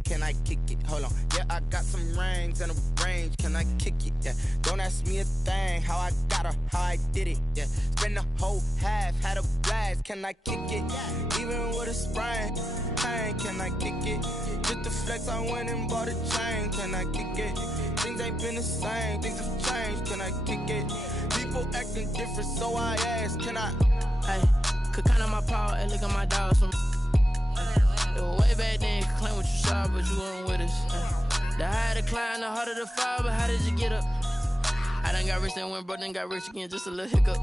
did, can I kick it? Hold on, yeah, I got some rings and a range, can I kick it? Yeah, don't ask me a thing, how I got her, how I did it. Yeah, spend the whole half, had a blast, can I kick it? Even with a sprain, pain, can I kick it? Just the flex, I went and bought a chain, can I kick it? Things ain't been the same, things have changed, can I kick it? People acting different, so I ask, can I? Hey, could count on my power and look at my dogs from. It was way back then, could claim what you saw, but you weren't with us. The higher the climb, the harder the fall, but how did you get up? I done got rich and went broke, then got rich again, just a little hiccup.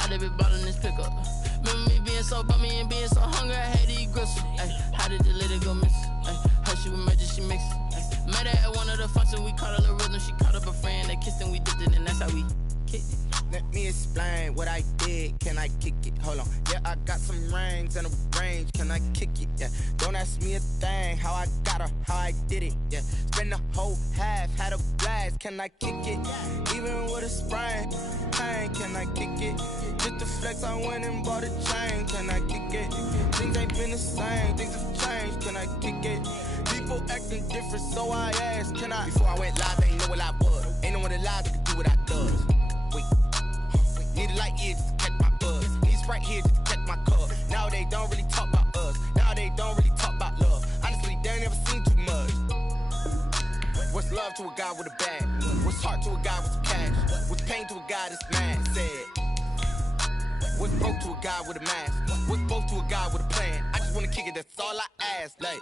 I done been ballin' this pickup. Remember me being so bummy and being so hungry, I had to eat gristle. Ay, how did you let it go miss? Ay, how she was magic, she mixed. Met her at one of the functions, we caught a little rhythm. She caught up a friend, they kissed and we dipped it, and that's how we kicked it. Let me explain what I did, can I kick it? Hold on, yeah, I got some rings and a range, can I kick it? Yeah, don't ask me a thing, how I got her, how I did it. Yeah, spend the whole half, had a blast, can I kick it? Even with a sprain, pain, can I kick it? Just the flex, I went and bought a chain, can I kick it? Things ain't been the same, things have changed, can I kick it? People acting different, so I asked, can I? Before I went live, I ain't know what I was. Ain't no one alive that could do what I does. Wait. Need a light here just to catch my buzz. Need Sprite here just to catch my cup. Now they don't really talk about us. Now they don't really talk about love. Honestly, they ain't never seen too much. What's love to a guy with a bag? What's heart to a guy with some cash? What's pain to a guy that's mad? Said. What's broke to a guy with a mask? What's both to a guy with a plan? I just wanna kick it, that's all I ask. Like,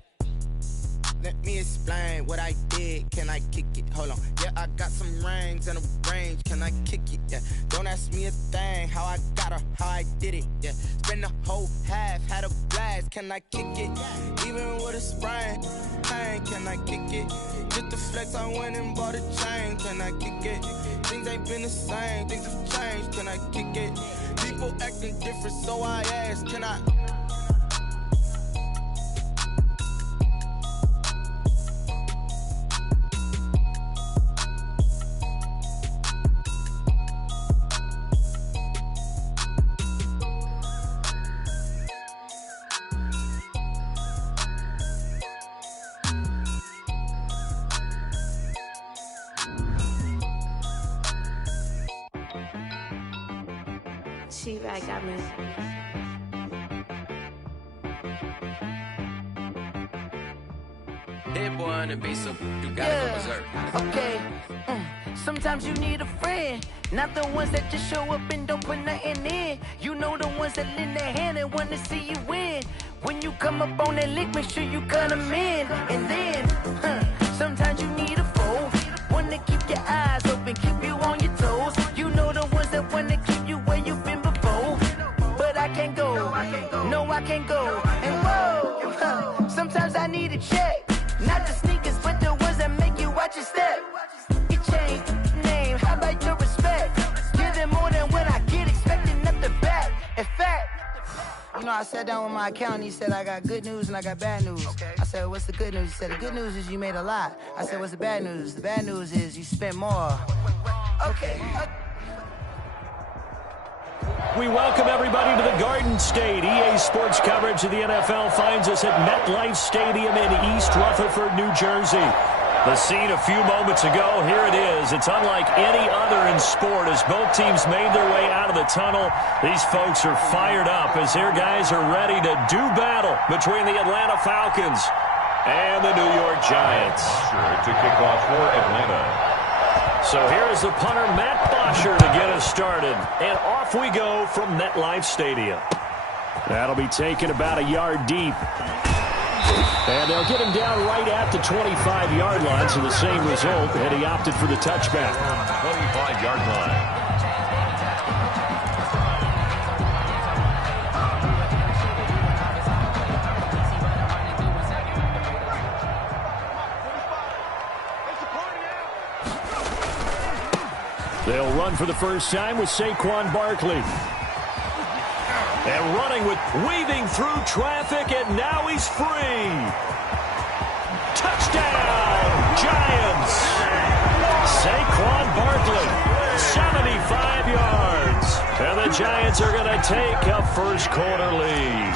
let me explain what I did, can I kick it? Hold on, yeah, I got some rings and a range, can I kick it? Yeah, don't ask me a thing, how I got her, how I did it. Yeah, spend the whole half, had a blast, can I kick it? Even with a sprain, pain, can I kick it? Just the flex, I went and bought a chain, can I kick it? Things ain't been the same, things have changed, can I kick it? People acting different, so I ask, can I? She-Vac got me. Hit boy on the beat, so you gotta go berserk. Okay. Sometimes you need a friend, not the ones that just show up and don't put nothing in. You know the ones that lend their hand and wanna see you win. When you come up on that lick, make sure you cut them in. And then, sometimes you need a foe, one to keep your eyes open, keep you on your toes. You know the ones that wanna keep you where you've been before. But I can't go, no I can't go. And whoa, sometimes I need a check, not the sneakers but the ones that make you watch your step. You change name, how about your respect? Give them more than what I get, expecting up the back. In fact, you know, I sat down with my accountant, he said I got good news and I got bad news. I said, what's the good news? He said, the good news is you made a lot. I said, what's the bad news? The bad news is you spent more. Okay. We welcome everybody to the Garden State. EA Sports coverage of the NFL finds us at MetLife Stadium in East Rutherford, New Jersey. The scene a few moments ago, here it is. It's unlike any other in sport as both teams made their way out of the tunnel. These folks are fired up as their guys are ready to do battle between the Atlanta Falcons and the New York Giants. To kick off for Atlanta. So here's the punter, Matt Bosher, to get us started. And off we go from MetLife Stadium. That'll be taken about a yard deep. And they'll get him down right at the 25-yard line, so the same result, and he opted for the touchback. 25-yard line. They'll run for the first time with Saquon Barkley. And running with weaving through traffic, and now he's free. Touchdown, Giants. Saquon Barkley, 75 yards. And the Giants are going to take a first quarter lead.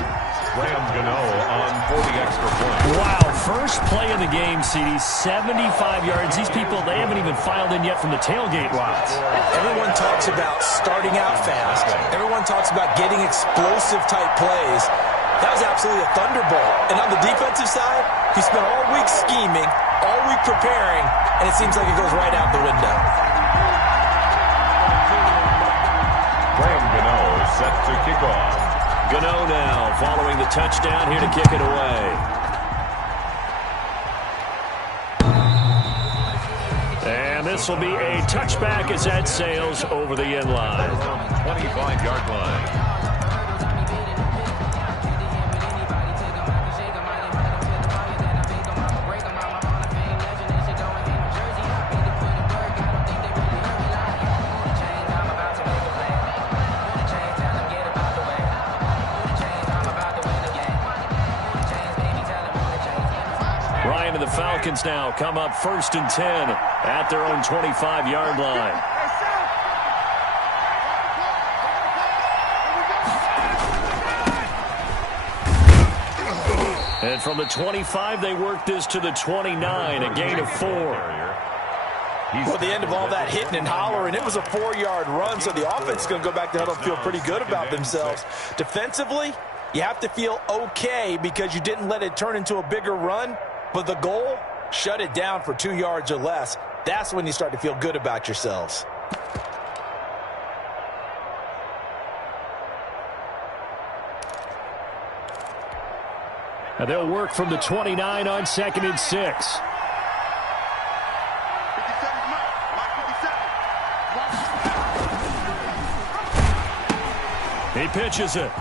On for the extra point. Wow, first play of the game, CD, 75 yards. These people, they haven't even filed in yet from the tailgate routes. Everyone talks about starting out fast. Everyone talks about getting explosive-type plays. That was absolutely a thunderbolt. And on the defensive side, he spent all week scheming, all week preparing, and it seems like it goes right out the window. Set to kick off. Gano now following the touchdown here to kick it away. And this will be a touchback as that sails over the end line. 25-yard line. The Falcons now come up 1st and 10 at their own 25-yard line. And from the 25, they work this to the 29, a gain of 4. Well, the end of all that hitting and hollering, it was a 4-yard run, so the offense is going to go back to huddle and feel pretty good about themselves. Defensively, you have to feel okay because you didn't let it turn into a bigger run. But the goal, shut it down for 2 yards or less. That's when you start to feel good about yourselves. And they'll work from the 29 on 2nd and 6. He pitches it.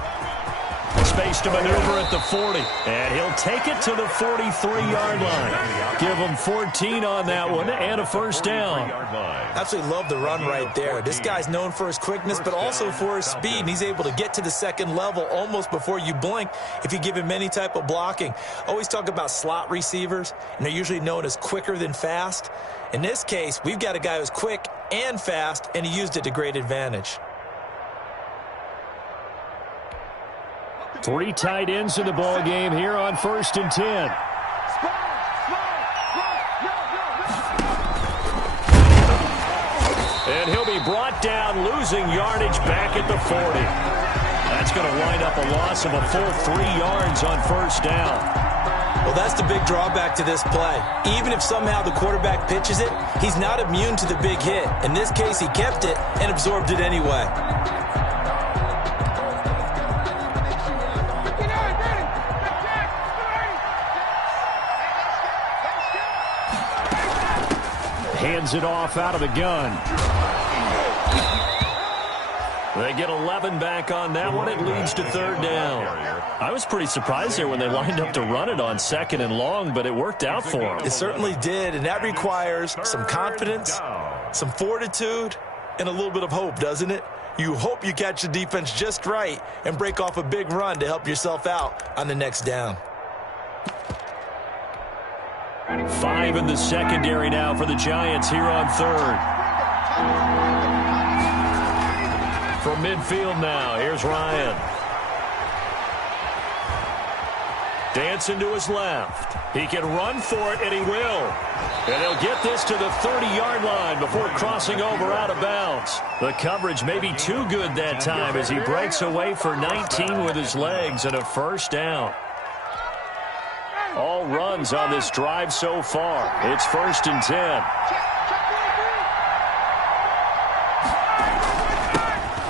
Space to maneuver at the 40. And he'll take it to the 43-yard line. Give him 14 on that one and a first down. Absolutely love the run right there. This guy's known for his quickness, but also for his speed. And he's able to get to the second level almost before you blink if you give him any type of blocking. Always talk about slot receivers, and they're usually known as quicker than fast. In this case, we've got a guy who's quick and fast, and he used it to great advantage. 3 tight ends in the ball game here on 1st and 10. And he'll be brought down, losing yardage back at the 40. That's going to wind up a loss of a full 3 yards on 1st down. Well, that's the big drawback to this play. Even if somehow the quarterback pitches it, he's not immune to the big hit. In this case, he kept it and absorbed it anyway. Hands it off out of the gun. They get 11 back on that one. It leads to 3rd down. I was pretty surprised there when they lined up to run it on 2nd and long, but it worked out for them. It certainly did, and that requires some confidence, some fortitude, and a little bit of hope, doesn't it? You hope you catch the defense just right and break off a big run to help yourself out on the next down. 5 in the secondary now for the Giants here on 3rd. From midfield now, here's Ryan. Dancing to his left. He can run for it, and he will. And he'll get this to the 30-yard line before crossing over out of bounds. The coverage may be too good that time as he breaks away for 19 with his legs and a first down. All runs on this drive so far. It's 1st and 10.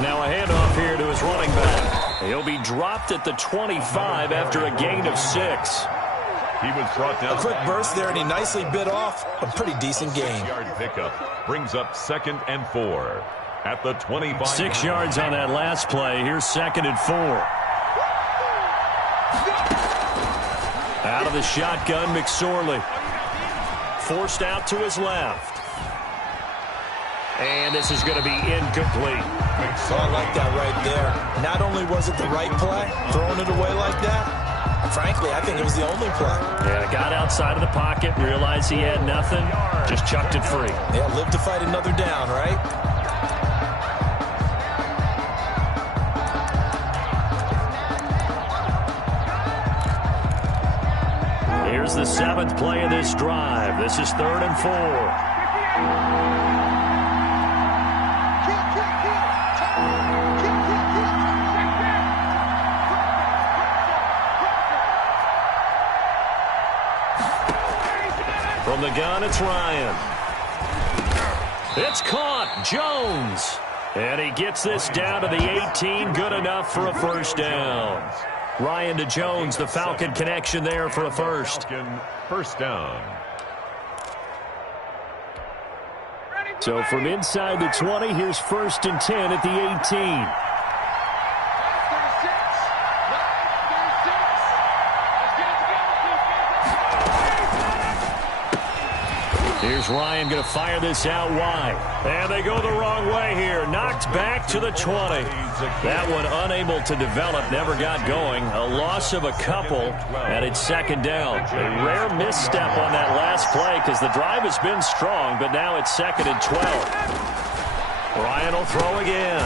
Now a handoff here to his running back. He'll be dropped at the 25 after a gain of 6. He was brought down. A quick burst there, and he nicely bit off a pretty decent gain. 6-yard pickup brings up 2nd and 4 at the 25. 6 yards on that last play. Here's 2nd and 4. Out of the shotgun, McSorley. Forced out to his left. And this is going to be incomplete. Oh, I like that right there. Not only was it the right play, throwing it away like that, frankly, I think it was the only play. Yeah, got outside of the pocket, realized he had nothing, just chucked it free. Yeah, live to fight another down, right? Here's the 7th play of this drive. This is 3rd and 4. From the gun, it's Ryan. It's caught. Jones. And he gets this down to the 18. Good enough for a first down. Ryan to Jones, the Falcon connection there for a first. First down. So from inside the 20, here's 1st and 10 at the 18. Here's Ryan going to fire this out wide. And they go the wrong way here. Knocked back to the 20. That one unable to develop, never got going. A loss of a couple, and it's 2nd down. A rare misstep on that last play because the drive has been strong, but now it's 2nd and 12. Ryan will throw again.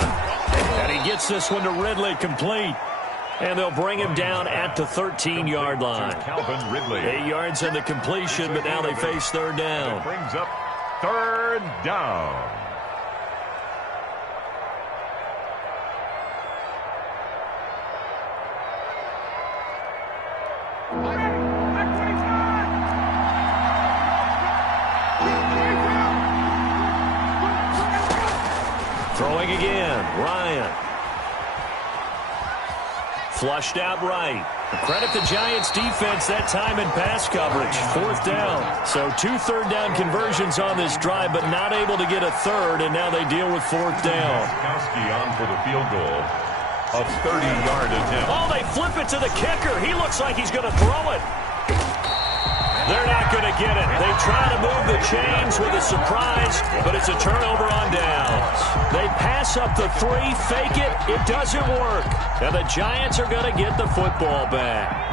And he gets this one to Ridley complete. And they'll bring him down at the 13-yard line. Calvin Ridley. 8 yards on the completion, but now they face 3rd down. Brings up 3rd down. Throwing again, Ryan. Flushed out right. Credit the Giants defense that time in pass coverage. 4th down. So 2 third-down conversions on this drive, but not able to get a third, and now they deal with 4th down. Kowski on for the field goal. A 30-yard attempt. Oh, they flip it to the kicker. He looks like he's going to throw it. They're not going to get it. They try to move the chains with a surprise, but it's a turnover on downs. They pass up the 3, fake it. It doesn't work. And the Giants are going to get the football back.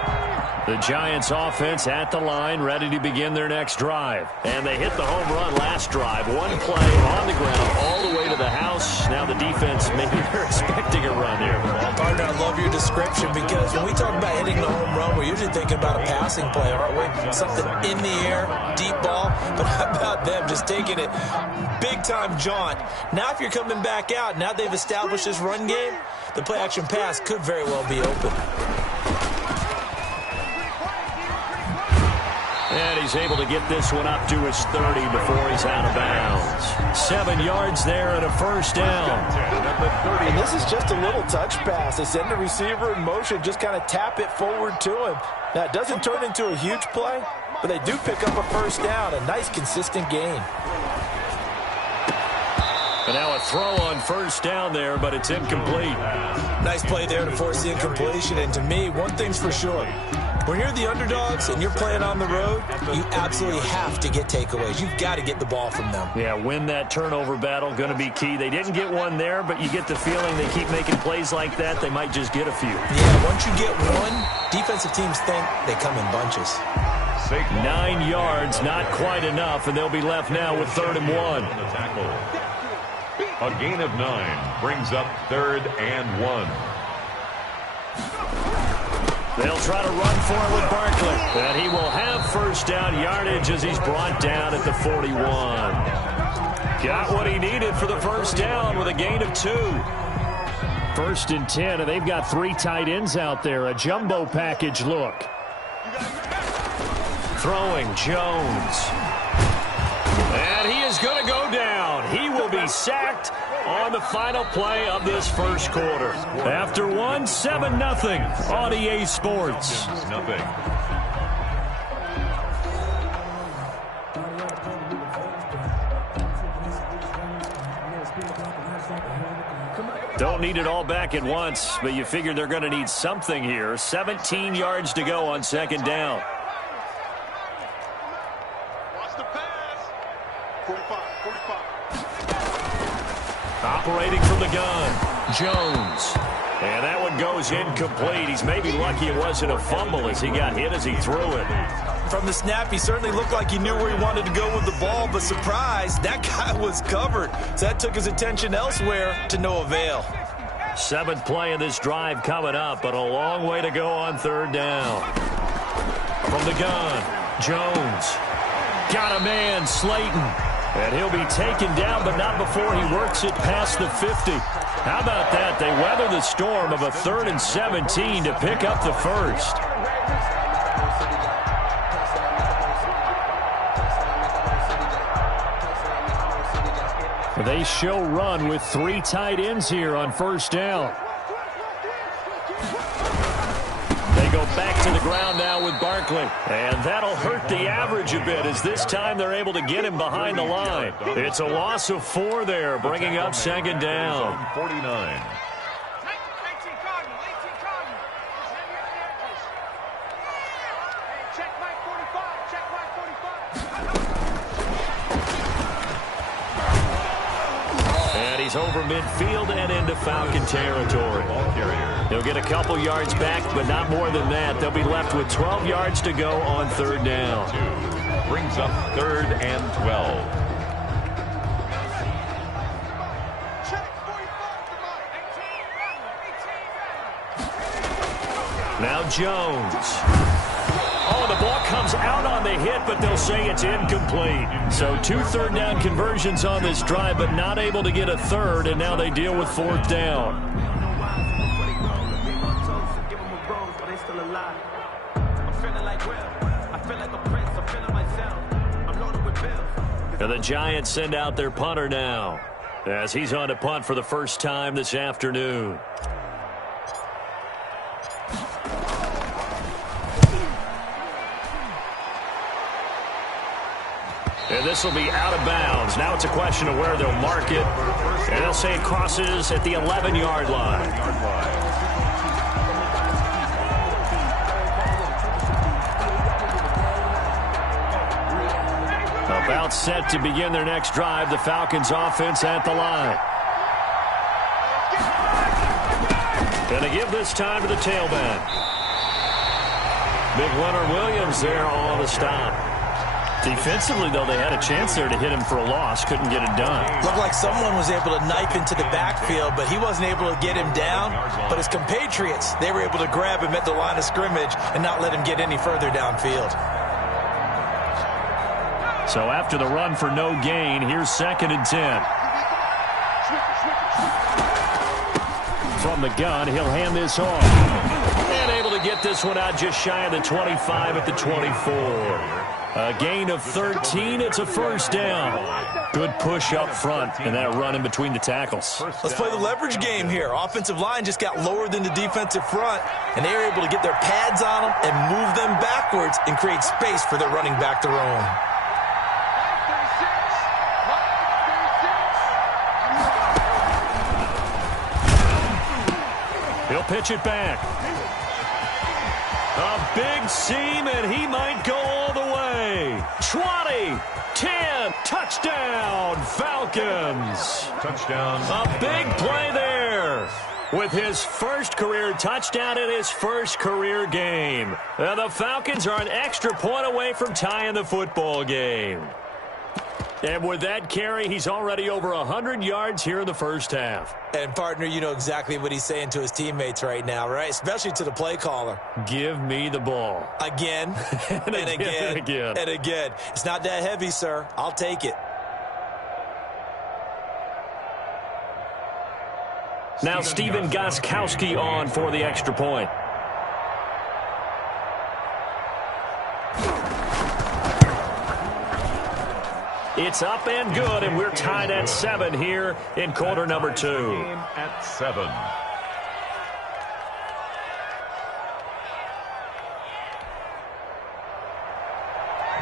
The Giants offense at the line, ready to begin their next drive. And they hit the home run last drive. 1 play on the ground all the way to the house. Now the defense, maybe they're expecting a run here. Partner, I love your description because when we talk about hitting the home run, we're usually thinking about a passing play, aren't we? Something in the air, deep ball. But how about them just taking it big-time jaunt? Now if you're coming back out, now they've established this run game, the play-action pass could very well be open. And he's able to get this one up to his 30 before he's out of bounds. 7 yards there and a first down. And this is just a little touch pass. They send the receiver in motion, just kind of tap it forward to him. Now, it doesn't turn into a huge play, but they do pick up a first down. A nice, consistent gain. And now a throw on first down there, but it's incomplete. Nice play there to force the incompletion. And to me, one thing's for sure. When you're the underdogs and you're playing on the road, you absolutely have to get takeaways. You've got to get the ball from them. Yeah, win that turnover battle, going to be key. They didn't get one there, but you get the feeling they keep making plays like that, they might just get a few. Yeah, once you get one, defensive teams think they come in bunches. 9 yards, not quite enough, and they'll be left now with 3rd and 1. A gain of 9 brings up 3rd and 1. They'll try to run for it with Barkley. And he will have first down yardage as he's brought down at the 41. Got what he needed for the first down with a gain of 2. 1st and 10, and they've got 3 tight ends out there. A jumbo package look. Throwing Jones. And he is going to go down. He will be sacked on the final play of this first quarter. After 7-0 on EA Sports. Don't need it all back at once, but you figure they're going to need something here. 17 yards to go on 2nd down. Operating from the gun, Jones. And that one goes incomplete. He's maybe lucky it wasn't a fumble as he got hit as he threw it. From the snap, he certainly looked like he knew where he wanted to go with the ball, but surprise, that guy was covered. So that took his attention elsewhere to no avail. 7th play of this drive coming up, but a long way to go on 3rd down. From the gun, Jones. Got a man, Slayton. And he'll be taken down, but not before he works it past the 50. How about that? They weather the storm of a 3rd and 17 to pick up the first. They show run with 3 tight ends here on first down. They go back to the ground now with Barkley. And that'll hurt the average a bit as this time they're able to get him behind the line. It's a loss of 4 there, bringing up second down. 49. He's over midfield and into Falcon territory. He'll get a couple yards back, but not more than that. They'll be left with 12 yards to go on 3rd down. Brings up 3rd and 12. Now Jones. Oh, the ball comes out on the hit, but they'll say it's incomplete. So 2 3rd down conversions on this drive, but not able to get a 3rd, and now they deal with 4th down. And the Giants send out their punter now, as he's on to punt for the first time this afternoon. And this will be out of bounds. Now it's a question of where they'll mark it. And they'll say it crosses at the 11-yard line. About set to begin their next drive. The Falcons offense at the line. Going to give this time to the tailback. Big Leonard Williams there on the stop. Defensively, though, they had a chance there to hit him for a loss. Couldn't get it done. Looked like someone was able to knife into the backfield, but he wasn't able to get him down. But his compatriots, they were able to grab him at the line of scrimmage and not let him get any further downfield. So after the run for no gain, here's 2nd and 10. From the gun, he'll hand this off. And able to get this one out just shy of the 25 at the 24. A gain of 13. It's a first down. Good push up front and that run in between the tackles. Let's play the leverage game here. Offensive line just got lower than the defensive front, and they were able to get their pads on them and move them backwards and create space for their running back to roam. He'll pitch it back. A big seam, and he might go all the way. 20, 10, touchdown, Falcons. Touchdown. A big play there with his first career touchdown in his first career game. And the Falcons are an extra point away from tying the football game. And with that carry, he's already over 100 yards here in the first half. And, partner, you know exactly what he's saying to his teammates right now, right? Especially to the play caller. Give me the ball. Again, and again. It's not that heavy, sir. I'll take it. Now Stephen Gostkowski on for the extra point. It's up and good, and we're tied at 7 here in quarter number 2. At 7.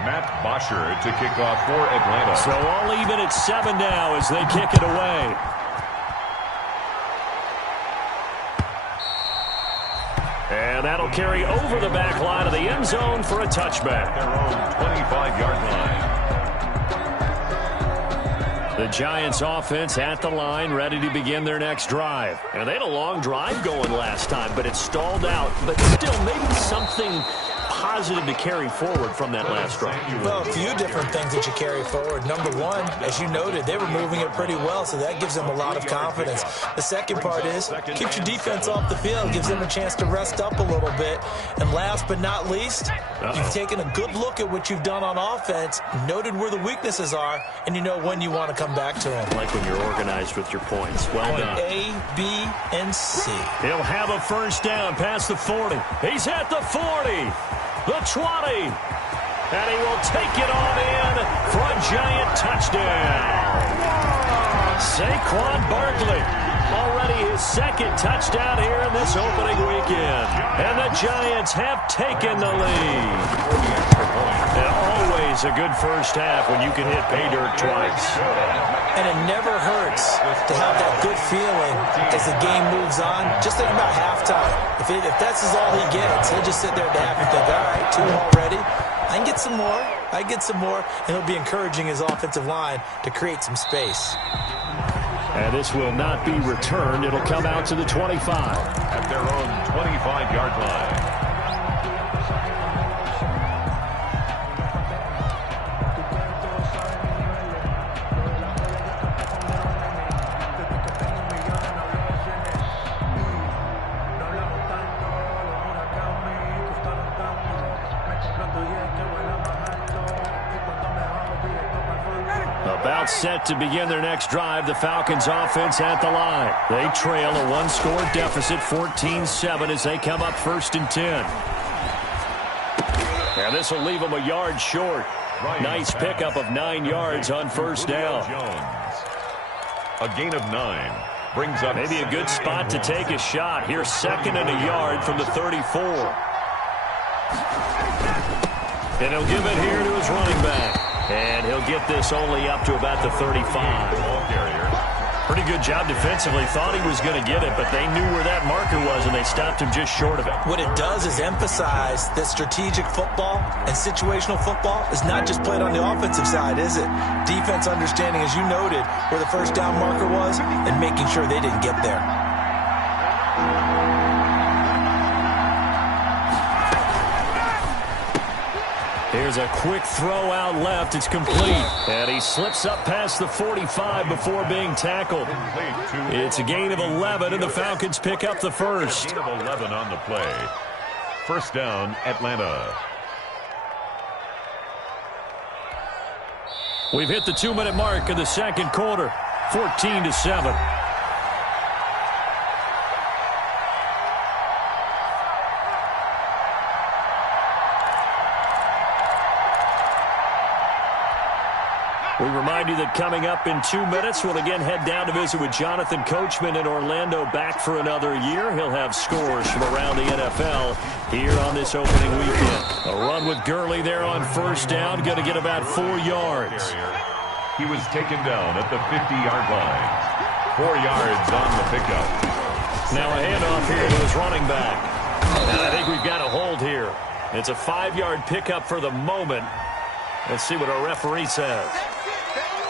Matt Bosher to kick off for Atlanta. So all even at 7 now as they kick it away. And that'll carry over the back line of the end zone for a touchback. Their own 25-yard line. The Giants offense at the line, ready to begin their next drive. And they had a long drive going last time, but it stalled out. But still, maybe something positive to carry forward from that last drive? Well, a few different things that you carry forward. Number one, as you noted, they were moving it pretty well, so that gives them a lot of confidence. The second part is keeps your defense off the field, gives them a chance to rest up a little bit. And last but not least, you've taken a good look at what you've done on offense, noted where the weaknesses are, and you know when you want to come back to them. Like when you're organized with your points. Well done. A, B, and C. He'll have a first down past the 40. He's at the 40, the 20, and he will take it on in for a giant touchdown. Saquon Barkley, already his second touchdown here in this opening weekend. And the Giants have taken the lead. And always a good first half when you can hit pay dirt twice. And it never hurts to have that good feeling as the game moves on. Just think about halftime. If that's all he gets, he'll just sit there at the half and think, all right, 2 already. I can get some more. I can get some more. And he'll be encouraging his offensive line to create some space. And this will not be returned. It'll come out to the 25. At their own 25-yard line. About set to begin their next drive, the Falcons offense at the line. They trail a 1-score deficit, 14-7, as they come up 1st and 10. And this will leave them a yard short. Nice pickup of 9 yards on first down. A gain of 9 brings up maybe a good spot to take a shot. Here's 2nd and a yard from the 34. And he'll give it here to his running back. And he'll get this only up to about the 35. Pretty good job defensively. Thought he was going to get it, but they knew where that marker was, and they stopped him just short of it. What it does is emphasize that strategic football and situational football is not just played on the offensive side, is it? Defense understanding, as you noted, where the first down marker was and making sure they didn't get there. Here's a quick throw out left. It's complete. And he slips up past the 45 before being tackled. It's a gain of 11, and the Falcons pick up the first. Gain of 11 on the play. First down, Atlanta. We've hit the 2-minute mark in the second quarter. 14-7. We remind you that coming up in 2 minutes, we'll again head down to visit with Jonathan Coachman in Orlando, back for another year. He'll have scores from around the NFL here on this opening weekend. A run with Gurley there on first down, going to get about 4 yards. He was taken down at the 50-yard line. 4 yards on the pickup. Now a handoff here to his running back. And I think we've got a hold here. It's a 5-yard pickup for the moment. Let's see what our referee says.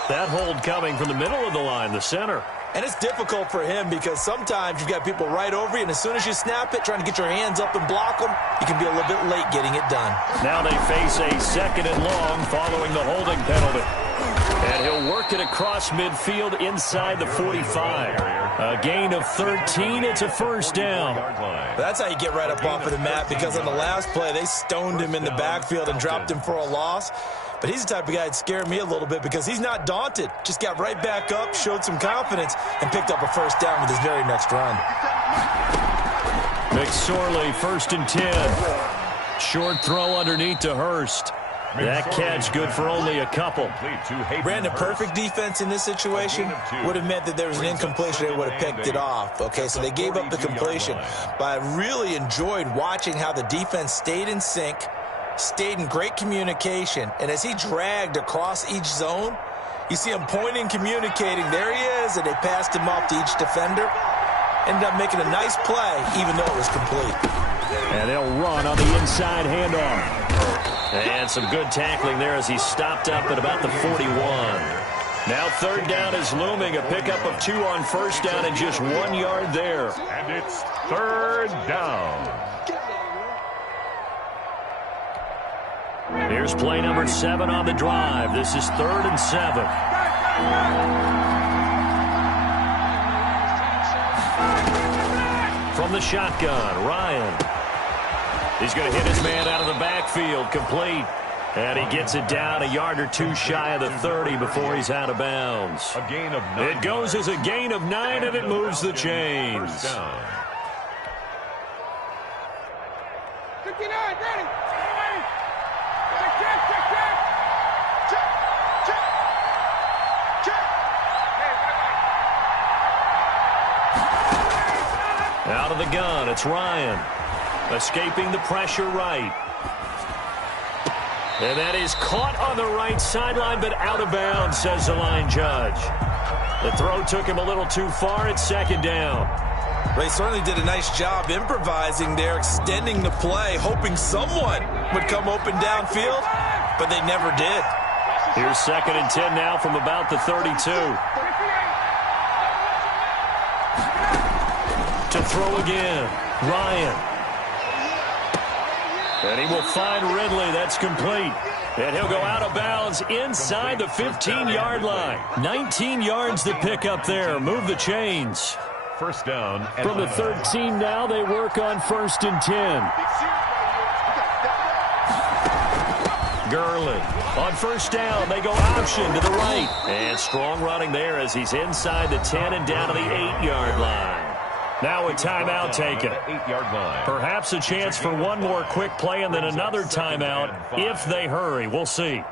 That hold coming from the middle of the line, the center. And it's difficult for him because sometimes you've got people right over you, and as soon as you snap it, trying to get your hands up and block them, you can be a little bit late getting it done. Now they face a 2nd and long following the holding penalty. And he'll work it across midfield inside the 45. A gain of 13. It's a first down. That's how you get right up off of the mat, because on the last play, they stoned him in the backfield and dropped him for a loss. But he's the type of guy that scared me a little bit because he's not daunted. Just got right back up, showed some confidence, and picked up a first down with his very next run. McSorley, 1st and 10. Short throw underneath to Hurst. That catch good for only a couple. Brandon, perfect defense in this situation would have meant that there was an incompletion. They would have picked it off. Okay, so they gave up the completion. But I really enjoyed watching how the defense stayed in sync, stayed in great communication, and as he dragged across each zone, you see him pointing, communicating. There he is, and they passed him off to each defender. Ended up making a nice play, even though it was complete. And they'll run on the inside handoff. And some good tackling there as he stopped up at about the 41. Now 3rd down is looming. A pickup of 2 on first down and just 1 yard there. And it's 3rd down. Here's play number 7 on the drive. This is 3rd and 7. From the shotgun, Ryan. He's going to hit his man out of the backfield, complete. And he gets it down a yard or two shy of the 30 before he's out of bounds. A gain of 9. It goes as a gain of 9, and it moves the chains. First down. 59, ready. Check. Out of the gun, it's Ryan. Escaping the pressure right. And that is caught on the right sideline, but out of bounds, says the line judge. The throw took him a little too far. It's 2nd down. They certainly did a nice job improvising there, extending the play, hoping someone would come open downfield, but they never did. Here's 2nd and 10 now from about the 32. To throw again, Ryan. And he will find Ridley. That's complete. And he'll go out of bounds inside the 15-yard line. 19 yards to pick up there. Move the chains. First down. From the 13 now, they work on 1st and 10. Gurley. On 1st down, they go option to the right. And strong running there as he's inside the 10 and down to the 8-yard line. Now a timeout taken. 8-yard line. Perhaps a chance for one more quick play and then another timeout if they hurry. We'll see.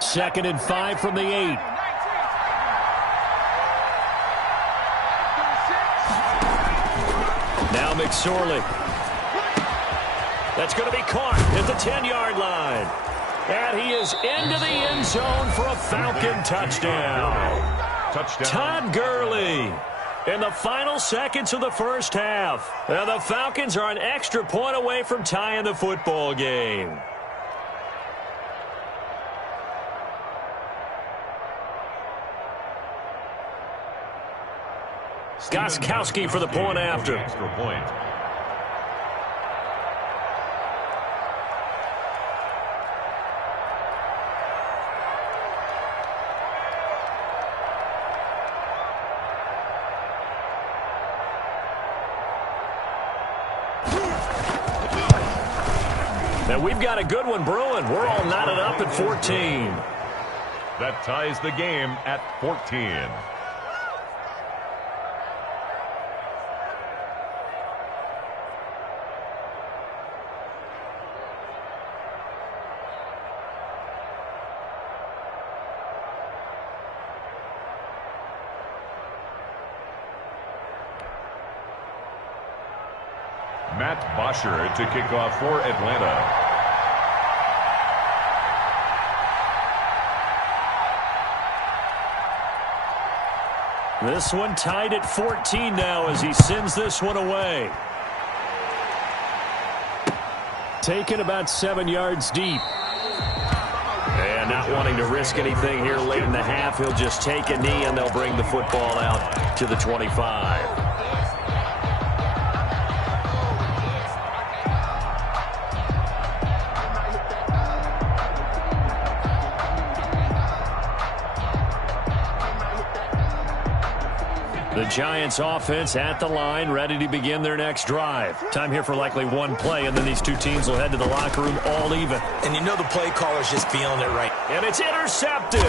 Second and 5 from the 8. Now McSorley. That's going to be caught at the 10-yard line. And he is into the end zone for a Falcon touchdown. Todd Gurley in the final seconds of the first half. And the Falcons are an extra point away from tying the football game. Gostkowski for the point after. Extra point. And we've got a good one brewing. We're all knotted up at 14. That ties the game at 14. Matt Bosher to kick off for Atlanta. This one tied at 14 now as he sends this one away. Taken about 7 yards deep. And not wanting to risk anything here late in the half, he'll just take a knee and they'll bring the football out to the 25. The Giants offense at the line, ready to begin their next drive. Time here for likely one play, and then these two teams will head to the locker room all even. And you know the play caller's just feeling it right. And it's intercepted.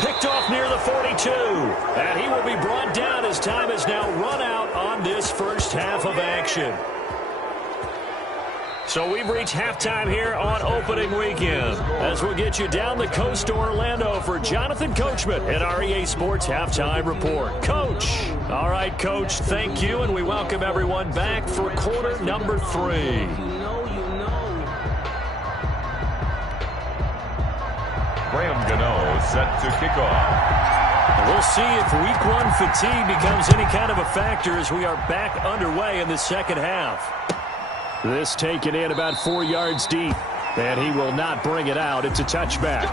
Picked off near the 42. And he will be brought down as time has now run out on this first half of action. So we've reached halftime here on opening weekend as we'll get you down the coast to Orlando for Jonathan Coachman at our EA Sports Halftime Report. Coach. All right, Coach, thank you, and we welcome everyone back for quarter number 3. Graham Gano set to kick off. We'll see if week 1 fatigue becomes any kind of a factor as we are back underway in the second half. This taken in about 4 yards deep, and he will not bring it out. It's a touchback.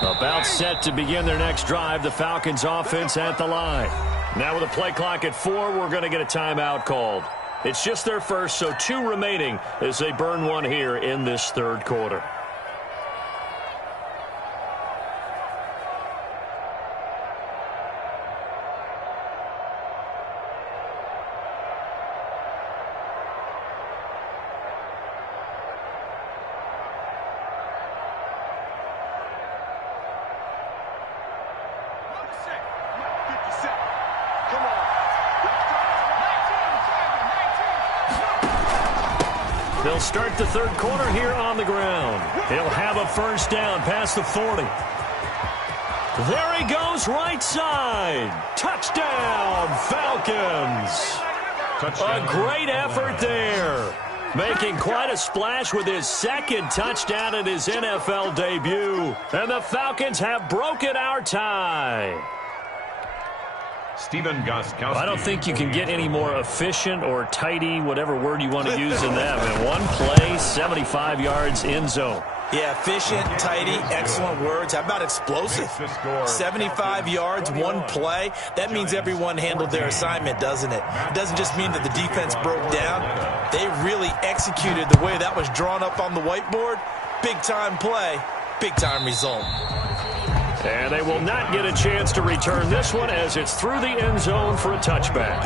About set to begin their next drive, the Falcons offense at the line. Now with a play clock at 4, we're going to get a timeout called. It's just their first, so 2 remaining as they burn one here in this third quarter. They'll start the third quarter here on the ground. He'll have a first down past the 40. There he goes, right side. Touchdown, Falcons. A great effort there. Making quite a splash with his second touchdown in his NFL debut. And the Falcons have broken our tie. Stephen Gostkowski. I don't think you can get any more efficient or tidy, whatever word you want to use in them. In one play, 75 yards in zone. Yeah, efficient, tidy, excellent words. How about explosive? 75 yards, one play. That means everyone handled their assignment, doesn't it? It doesn't just mean that the defense broke down. They really executed the way that was drawn up on the whiteboard. Big-time play, big-time result. And they will not get a chance to return this one as it's through the end zone for a touchback.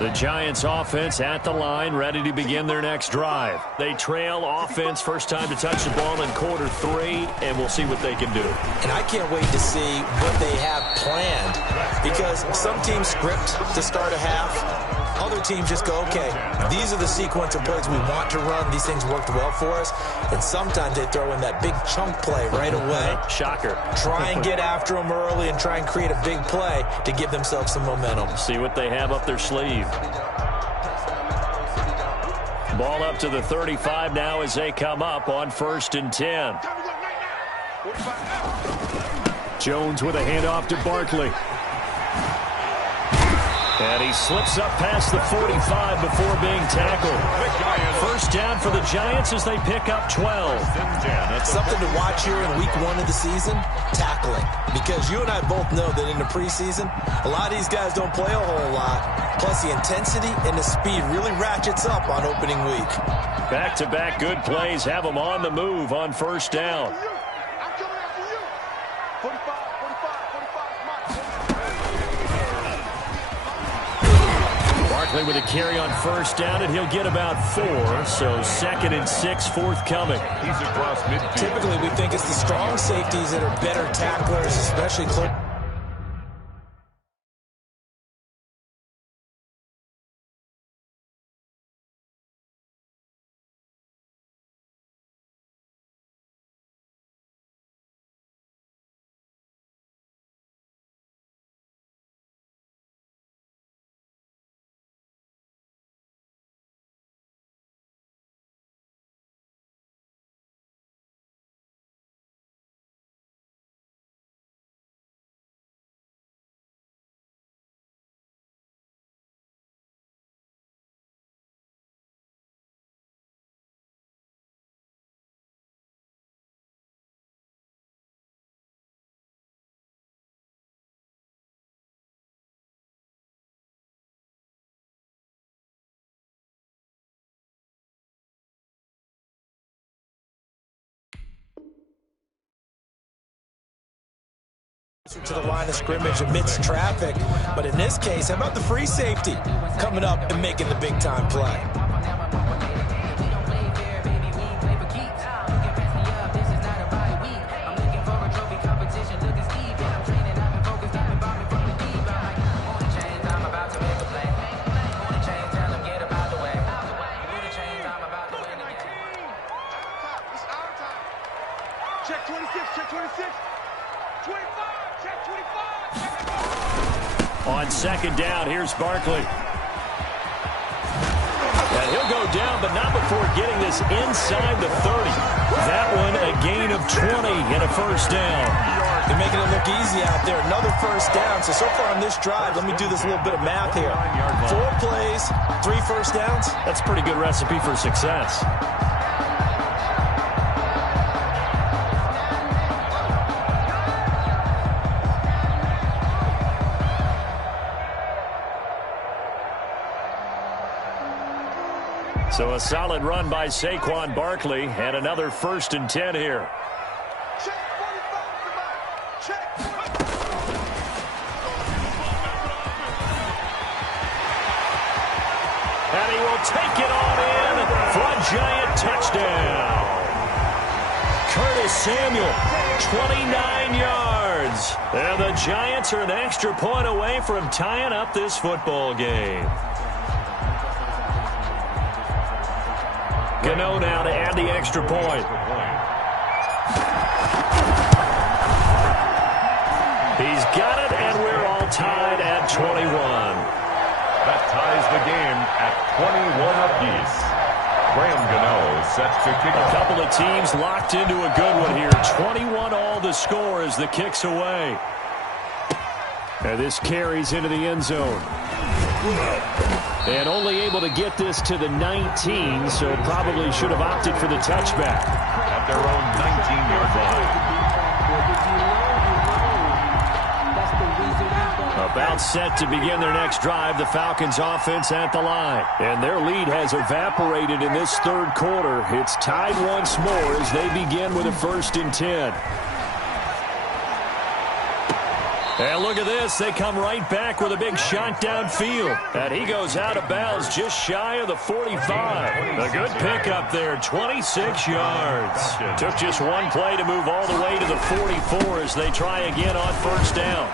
The Giants offense at the line, ready to begin their next drive. They trail offense, first time to touch the ball in quarter 3, and we'll see what they can do. And I can't wait to see what they have planned, because some teams script to start a half. Other teams just go, okay, these are the sequence of plays we want to run. These things worked well for us. And sometimes they throw in that big chunk play right away. Shocker. Try and get after them early and try and create a big play to give themselves some momentum. See what they have up their sleeve. Ball up to the 35 now as they come up on 1st and 10. Jones with a handoff to Barkley. And he slips up past the 45 before being tackled. First down for the Giants as they pick up 12. Something to watch here in week 1 of the season, tackling. Because you and I both know that in the preseason, a lot of these guys don't play a whole lot. Plus the intensity and the speed really ratchets up on opening week. Back-to-back good plays have them on the move on first down. Barkley with a carry on first down, and he'll get about 4. So 2nd and 6 forthcoming. He's across midfield. Typically, we think it's the strong safeties that are better tacklers, especially close. To the line of scrimmage amidst traffic. But in this case, how about the free safety coming up and making the big-time play? Check 26, check 26. 25, check 25. On 2nd down, here's Barkley. And he'll go down, but not before getting this inside the 30. That one a gain of 20 and a first down. They're making it look easy out there. Another first down. So far on this drive, let me do this little bit of math here. 4 plays, 3 first downs. That's a pretty good recipe for success. So a solid run by Saquon Barkley and another 1st and 10 here. And he will take it on in for a giant touchdown. Curtis Samuel, 29 yards. And the Giants are an extra point away from tying up this football game. Gano now to add the extra point. He's got it, and we're all tied at 21. That ties the game at 21 apiece. Graham Gano set to kick off. A couple of teams locked into a good one here. 21 all the score as the kick's away. And this carries into the end zone. And only able to get this to the 19, so probably should have opted for the touchback. At their own 19-yard line. About set to begin their next drive, the Falcons offense at the line. And their lead has evaporated in this 3rd quarter. It's tied once more as they begin with a 1st and 10. And look at this. They come right back with a big shot downfield. And he goes out of bounds just shy of the 45. A good pickup there, 26 yards. Took just one play to move all the way to the 44 as they try again on 1st down.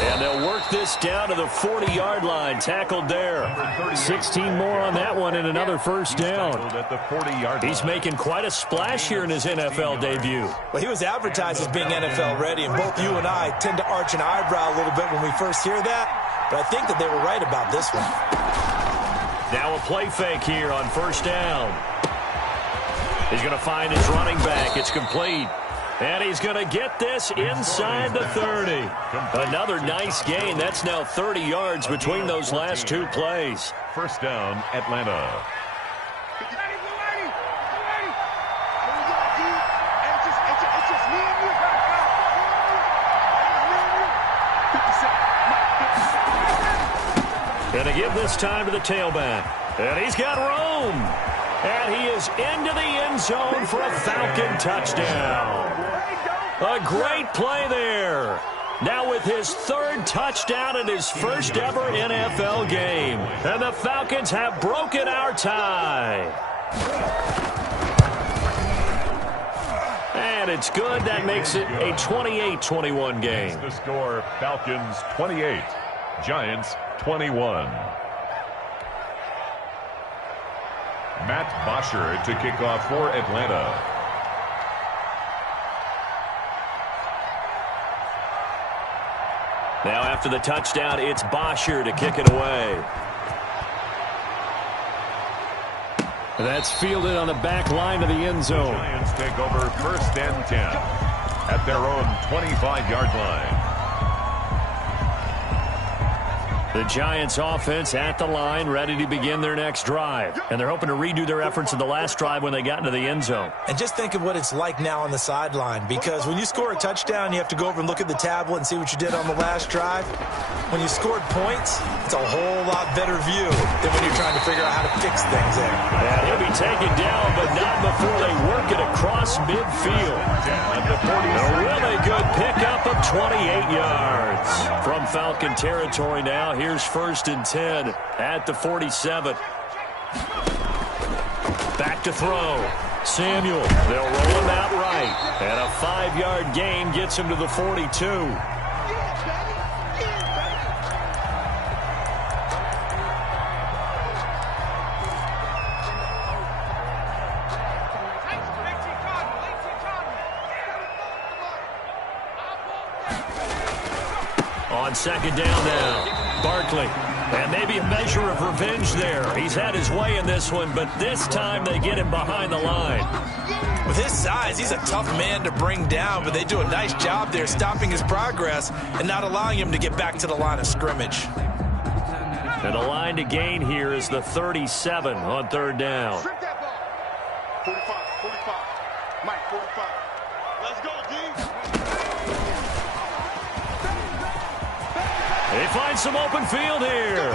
And they'll work this down to the 40-yard line. Tackled there. 16 more on that one and another 1st down. He's making quite a splash here in his NFL debut. Well, he was advertised as being NFL ready, and both you and I tend to arch an eyebrow a little bit when we first hear that. But I think that they were right about this one. Now a play fake here on 1st down. He's going to find his running back. It's complete. And he's going to get this inside the 30. Another nice gain. That's now 30 yards between those last 2 plays. 1st down, Atlanta. Going to give this time to the tailback. And he's got room. And he is into the end zone for a Falcon touchdown. A great play there. Now with his 3rd touchdown in his 1st ever NFL game. And the Falcons have broken our tie. And it's good. That makes it a 28-21 game. The score, Falcons 28, Giants 21. Matt Bosher to kick off for Atlanta. Now after the touchdown, it's Bosher to kick it away. That's fielded on the back line of the end zone. The Giants take over 1st and 10 at their own 25-yard line. The Giants offense at the line, ready to begin their next drive. And they're hoping to redo their efforts in the last drive when they got into the end zone. And just think of what it's like now on the sideline, because when you score a touchdown, you have to go over and look at the tablet and see what you did on the last drive. When you scored points, it's a whole lot better view than when you're trying to figure out how to fix things there. And he'll be taken down, but not before they work it across midfield. A really good pickup of 28 yards. From Falcon territory now, here's 1st and 10 at the 47. Back to throw. Samuel, they'll roll him out right. And a 5-yard gain gets him to the 42. On 2nd down now, Barkley And maybe a measure of revenge there. He's had his way in this one, but this time they get him behind the line. With his size, he's a tough man to bring down, but they do a nice job there stopping his progress and not allowing him to get back to the line of scrimmage. And the line to gain here is the 37 on third down. 45, 45. Mike, 45. Let's go, D. They find some open field here.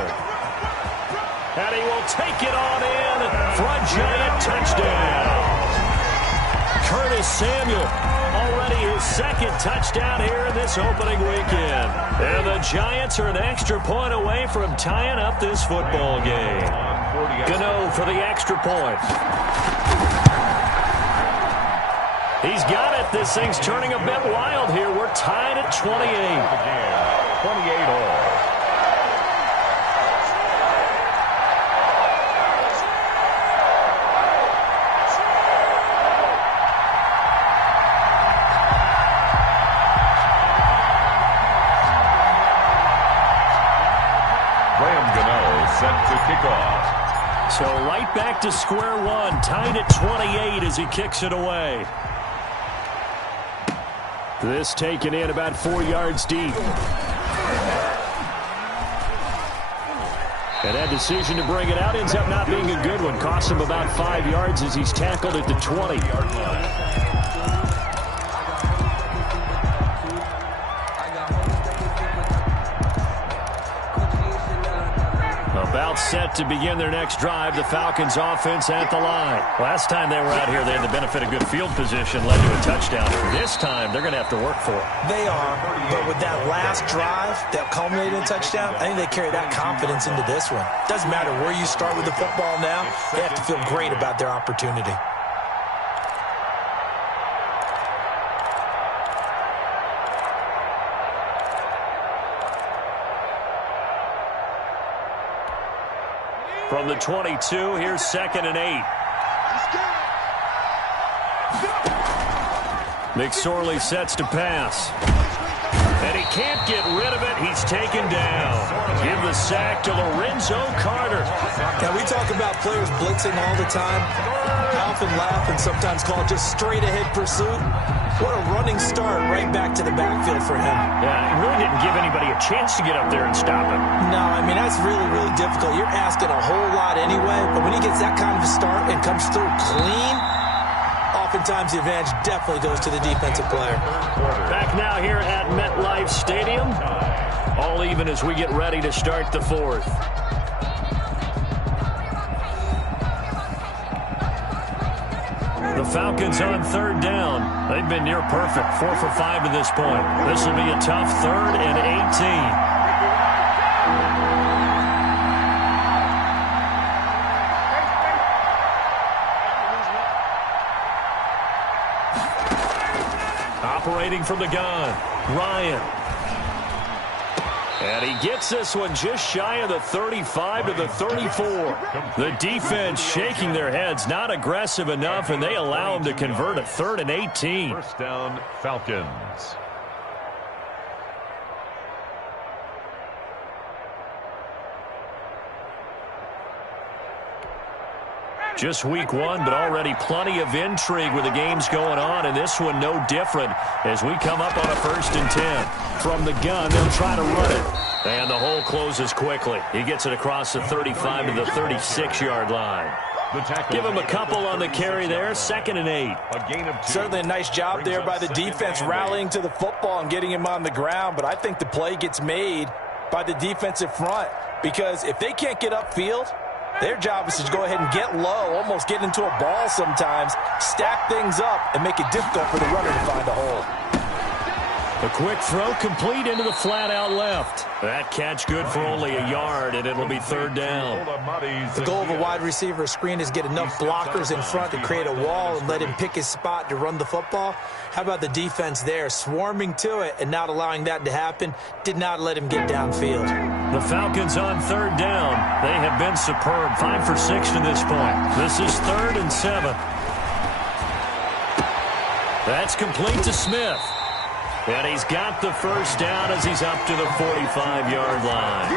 And he will take it on in for a Giant touchdown. Curtis Samuel, already his second touchdown here in this opening weekend. And the Giants are an extra point away from tying up this football game. Gano for the extra point. He's got it. This thing's turning a bit wild here. We're tied at 28. 28 all. Set to kick off. So right back to square one, tied at 28 as he kicks it away. This taken in about 4 yards deep. And that decision to bring it out ends up not being a good one. Costs him about 5 yards as he's tackled at the 20-yard line. About set to begin their next drive, the Falcons offense at the line. Last time they were out here, they had the benefit of good field position, led to a touchdown. This time, they're going to have to work for it. They are, but with that last drive that culminated in a touchdown, I think they carry that confidence into this one. Doesn't matter where you start with the football now, they have to feel great about their opportunity. From the 22, here's 2nd and 8. McSorley sets to pass. And he can't get rid of it. He's taken down. Give the sack to Lorenzo Carter. Now, we talk about players blitzing all the time. I often laugh and sometimes call it just straight-ahead pursuit. What a running start right back to the backfield for him. Yeah, it really didn't give anybody a chance to get up there and stop him. No, I mean, that's really, really difficult. You're asking a whole lot anyway, but when he gets that kind of a start and comes through clean, oftentimes the advantage definitely goes to the defensive player. Back now here at MetLife Stadium. All even as we get ready to start the fourth. The Falcons on third down. They've been near perfect, 4 for 5 to this point. This will be a tough 3rd and 18. Operating from the gun, Ryan. And he gets this one just shy of the 35 to the 34. The defense shaking their heads, not aggressive enough, and they allow him to convert a 3rd and 18. First down, Falcons. Just week 1, but already plenty of intrigue with the games going on, and this one no different as we come up on a 1st and 10. From the gun, they'll try to run it. And the hole closes quickly. He gets it across the 35 to the 36-yard line. Give him a couple on the carry there, 2nd and 8. Certainly a nice job there by the defense rallying to the football and getting him on the ground, but I think the play gets made by the defensive front because if they can't get upfield, their job is to go ahead and get low, almost get into a ball sometimes, stack things up, and make it difficult for the runner to find a hole. A quick throw complete into the flat out left. That catch good for only a yard, and it'll be 3rd down. The goal of a wide receiver screen is get enough blockers in front to create a wall and let him pick his spot to run the football. How about the defense there, swarming to it and not allowing that to happen? Did not let him get downfield. The Falcons on 3rd down. They have been superb, 5 for 6 to this point. This is 3rd and 7. That's complete to Smith. And he's got the first down as he's up to the 45-yard line.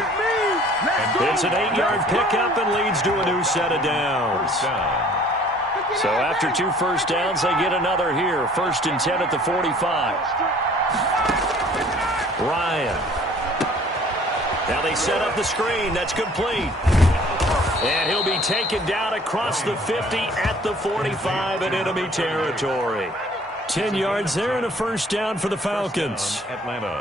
It's an 8-yard pickup and leads to a new set of downs. So after 2 first downs, they get another here. 1st and 10 at the 45. Ryan. Now they set up the screen. That's complete. And he'll be taken down across the 50 at the 45 in enemy territory. 10 yards there and a first down for the Falcons.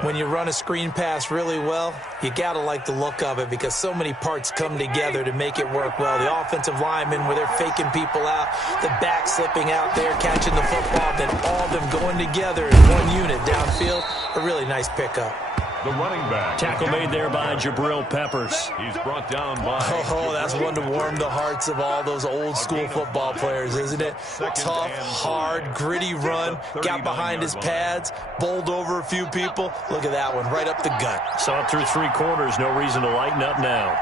When you run a screen pass really well, you got to like the look of it because so many parts come together to make it work well. The offensive linemen where they're faking people out, the back slipping out there, catching the football, then all of them going together in one unit downfield. A really nice pickup. The running back. Tackle made there by Jabril Peppers. He's brought down by... Oh, that's one to warm the hearts of all those old school football players, isn't it? Tough, hard, gritty run. Got behind his pads, bowled over a few people. Look at that one, right up the gut. Saw it through 3 quarters. No reason to lighten up now.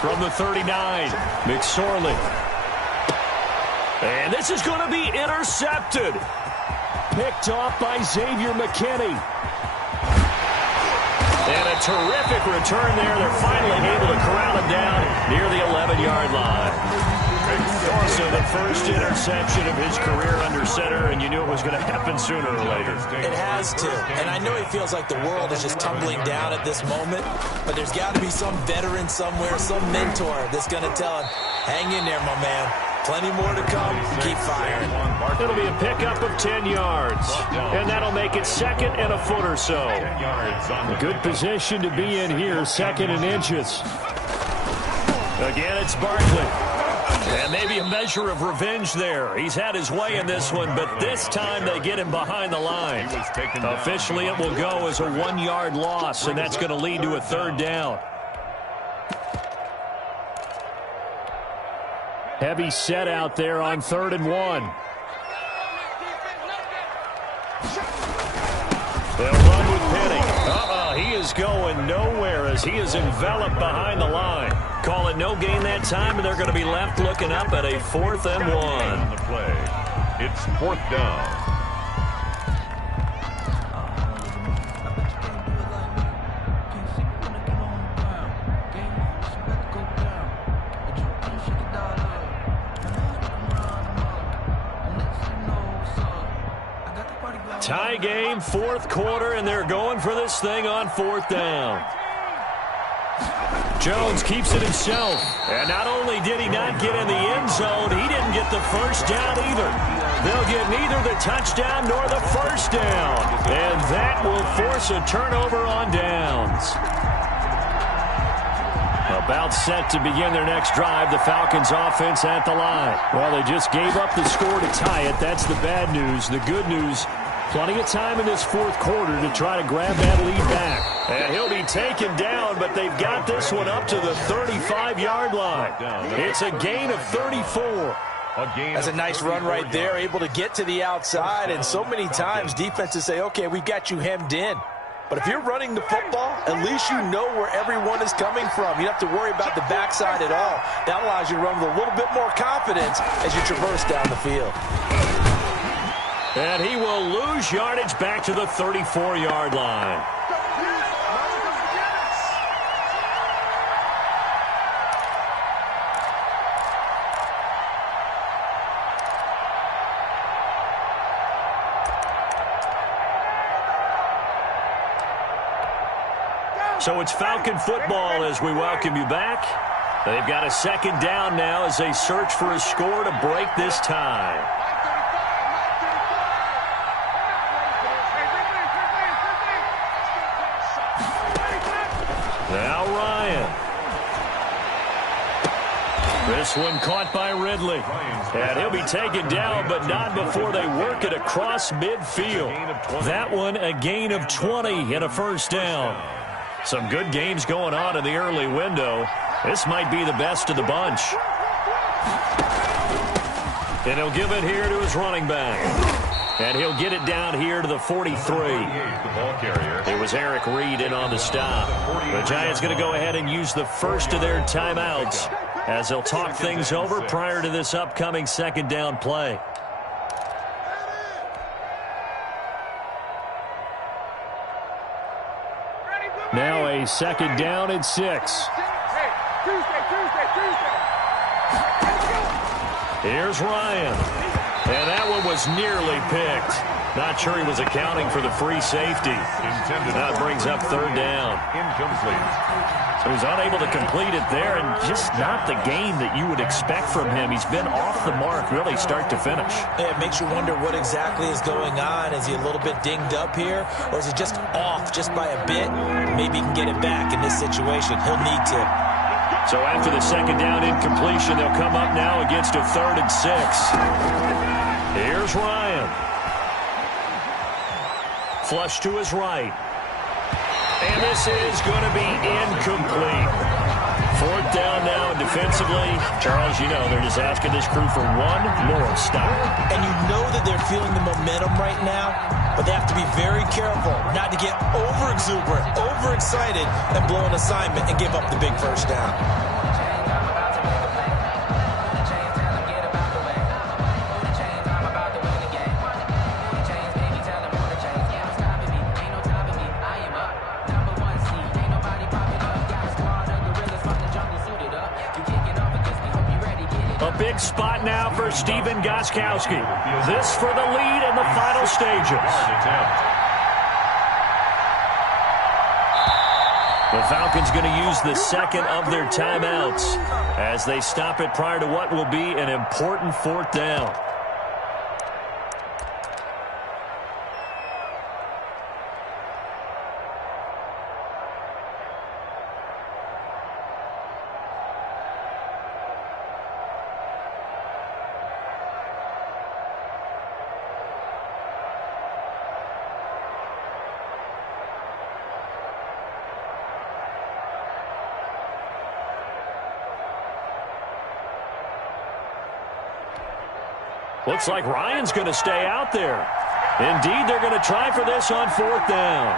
From the 39, McSorley. And this is going to be intercepted. Picked off by Xavier McKinney. And a terrific return there. They're finally able to corral him down near the 11-yard line. So the first interception of his career under center, and you knew it was going to happen sooner or later. It has to. And I know he feels like the world is just tumbling down at this moment, but there's got to be some veteran somewhere, some mentor that's going to tell him, hang in there, my man. Plenty more to come. Keep firing. It'll be a pickup of 10 yards. And that'll make it 2nd and a foot or so. Good position to be in here, 2nd and inches. Again, it's Barkley. And maybe a measure of revenge there. He's had his way in this one, but this time they get him behind the line. Officially, it will go as a 1-yard loss, and that's going to lead to a 3rd down. Heavy set out there on 3rd and 1. They'll run with Penny. He is going nowhere as he is enveloped behind the line. Call it no gain that time, and they're going to be left looking up at a 4th and 1. On the play. It's 4th down. Tie game, 4th quarter, and they're going for this thing on 4th down. Jones keeps it himself. And not only did he not get in the end zone, he didn't get the first down either. They'll get neither the touchdown nor the first down. And that will force a turnover on downs. About set to begin their next drive, the Falcons offense at the line. Well, they just gave up the score to tie it. That's the bad news. The good news, plenty of time in this 4th quarter to try to grab that lead back. And he'll be taken down, but they've got this one up to the 35-yard line. It's a gain of 34. That's a nice run right there, able to get to the outside. And so many times defenses say, okay, we've got you hemmed in. But if you're running the football, at least you know where everyone is coming from. You don't have to worry about the backside at all. That allows you to run with a little bit more confidence as you traverse down the field. And he will lose yardage back to the 34-yard line. So it's Falcon football as we welcome you back. They've got a 2nd down now as they search for a score to break this tie. Now Ryan. This one caught by Ridley. And he'll be taken down, but not before they work it across midfield. That one a gain of 20 and a first down. Some good games going on in the early window. This might be the best of the bunch. And he'll give it here to his running back. And he'll get it down here to the 43. It was Eric Reed in on the stop. The Giants going to go ahead and use the first of their timeouts as they'll talk things over prior to this upcoming 2nd down play. Now a a second down and 6. Here's Ryan. And that one was nearly picked. Not sure he was accounting for the free safety. That brings up third down. Incomplete. So he's unable to complete it there, and just not the game that you would expect from him. He's been off the mark really start to finish. It makes you wonder what exactly is going on. Is he a little bit dinged up here, or is he just off just by a bit? Maybe he can get it back in this situation. He'll need to. So after the second down incompletion, they'll come up now against a 3rd and 6. Here's Ryan. Flush to his right. And this is going to be incomplete. 4th down now, and defensively, Charles, you know, they're just asking this crew for one more stop. And you know that they're feeling the momentum right now, but they have to be very careful not to get over-exuberant, overexcited, and blow an assignment and give up the big first down. A big spot now for Stephen Gostkowski. This for the lead in the final stages. The Falcons going to use the second of their timeouts as they stop it prior to what will be an important 4th down. Looks like Ryan's going to stay out there. Indeed, they're going to try for this on 4th down.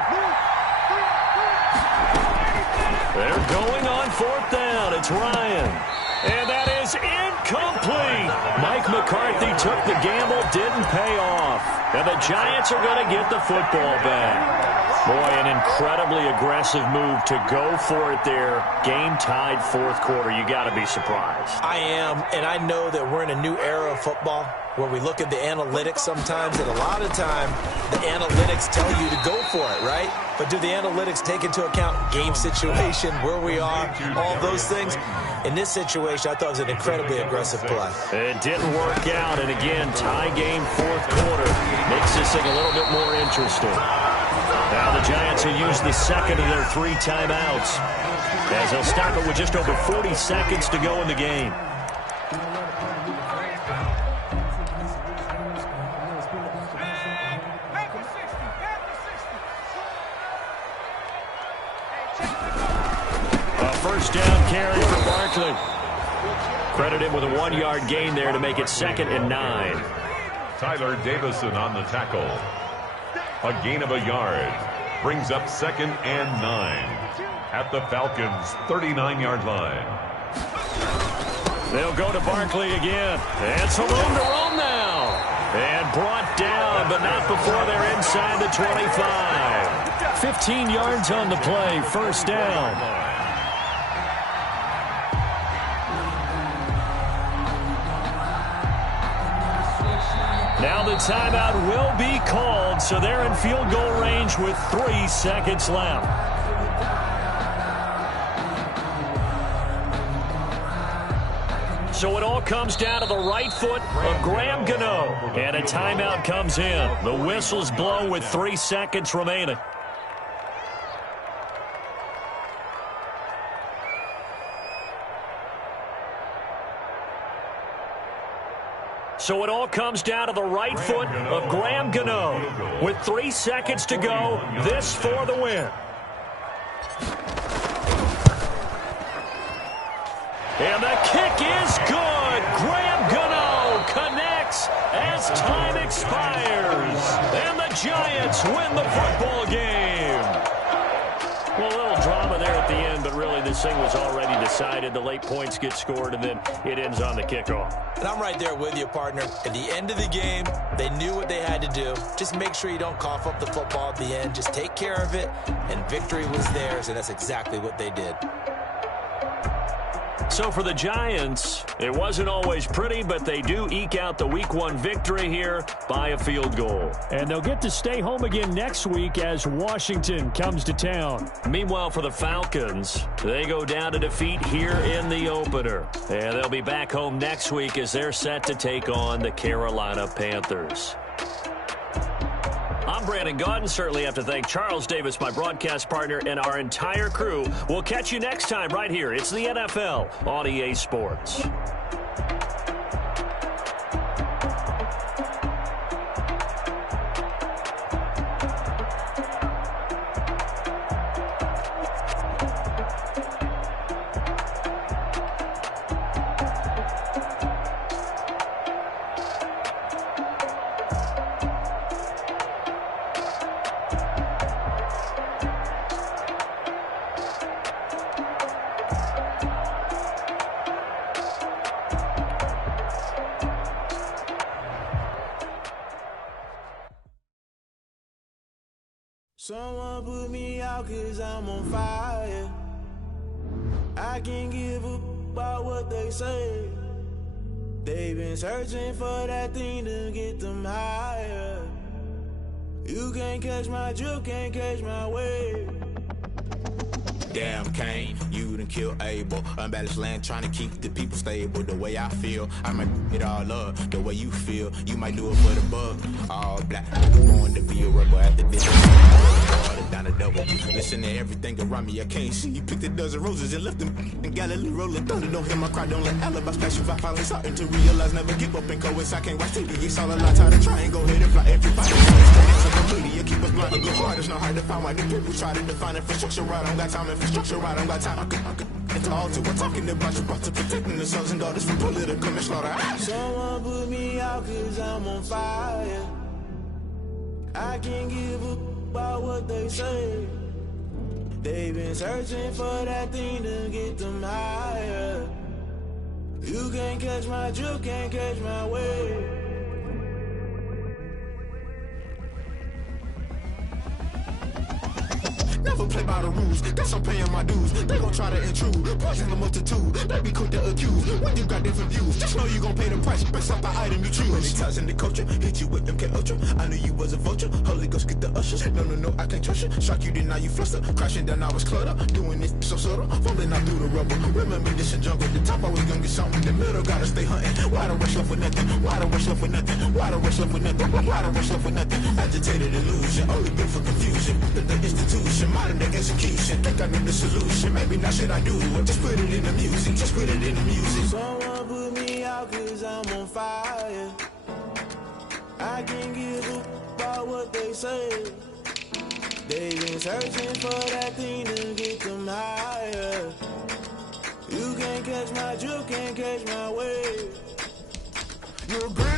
They're going on 4th down. It's Ryan. And that is incomplete. Mike McCarthy took the gamble, didn't pay off. And the Giants are going to get the football back. Boy, an incredibly aggressive move to go for it there. Game-tied 4th quarter. You got to be surprised. I am, and I know that we're in a new era of football where we look at the analytics sometimes, and a lot of time the analytics tell you to go for it, right? But do the analytics take into account game situation, where we are, all those things? In this situation, I thought it was an incredibly aggressive play. It didn't work out, and again, tie game 4th quarter makes this thing a little bit more interesting. Now the Giants will use the second of their 3 timeouts as they'll stop it with just over 40 seconds to go in the game. A first down carry for Barkley. Credit him with a 1-yard gain there to make it 2nd and 9. Tyler Davison on the tackle. A gain of a yard. Brings up 2nd and 9 at the Falcons' 39-yard line. They'll go to Barkley again. And some room to roam now. And brought down, but not before they're inside the 25. 15 yards on the play. First down. Now the timeout will be called, so they're in field goal range with 3 seconds left. So it all comes down to the right foot of Graham Gano. And a timeout comes in. The whistle's blown with 3 seconds remaining. So it all comes down to the right foot of Graham Gano. With 3 seconds to go, this for the win. And the kick is good. Graham Gano connects as time expires. And the Giants win the football game. Well, a little drama there at the end, but really this thing was already decided. decided. The late points get scored, and then it ends on the kickoff. And I'm right there with you, partner. At the end of the game, they knew what they had to do. Just make sure you don't cough up the football at the end. Just take care of it, and victory was theirs, and that's exactly what they did. So for the Giants, it wasn't always pretty, but they do eke out the Week 1 victory here by a field goal. And they'll get to stay home again next week as Washington comes to town. Meanwhile, for the Falcons, they go down to defeat here in the opener. And they'll be back home next week as they're set to take on the Carolina Panthers. I'm Brandon Gaudin. Certainly have to thank Charles Davis, my broadcast partner, and our entire crew. We'll catch you next time right here. It's the NFL on EA Sports. Someone put me out 'cause I'm on fire. I can't give a about what they say. They've been searching for that thing to get them higher. You can't catch my drift, can't catch my wave. Damn, Kane, you done killed Abel. Unbalanced land, trying to keep the people stable. The way I feel, I might it all up. The way you feel, you might do it for the buck. All black, born to be a rebel after this. Down the double. Listen to everything around me, I can't see. You picked a dozen roses and left them in Galilee rolling thunder. Don't hear my cry, don't let alibis flash. If I finally starting to realize, never give up and coincide. I can't watch TV, it's all a lot. Time to try and go ahead and fly everybody. Media keep us blind, good heart, it's not hard to find. Why the people try to define infrastructure right? I don't got time, infrastructure right, I don't got time. I could it's all to we're talking about you, about to protecting the sons and daughters from political manslaughter. Someone put me out 'cause I'm on fire. I can't give a about what they say. They've been searching for that thing to get them higher. You can't catch my drift, can't catch my wave. Never play by the rules, guess I'm paying my dues. They gon' try to intrude, poison the multitude. They be quick to accuse, when you got different views. Just know you gon' pay the price, based off the item you choose. Many times in the culture, hit you with MK Ultra. I knew you was a vulture, Holy Ghost get the ushers. No, I can't trust you. Shock you, then now you fluster. Crashing down, I was cluttered. Doing this so subtle, fumbling out through the rubble. Remember this in jungle, the top always gonna get something. The middle gotta stay hunting. Why the rush left with nothing? Why the rush left with nothing? Why the rush left with nothing? Why the rush left with nothing? Agitated illusion, only good for confusion. The institution, modern day execution. Think I know the solution. Maybe not should I do it? Just put it in the music. Just put it in the music. Someone put me out 'cause I'm on fire. I can't give a about what they say. They've been searching for that thing to get them higher. You can't catch my drift, can't catch my wave. You're great.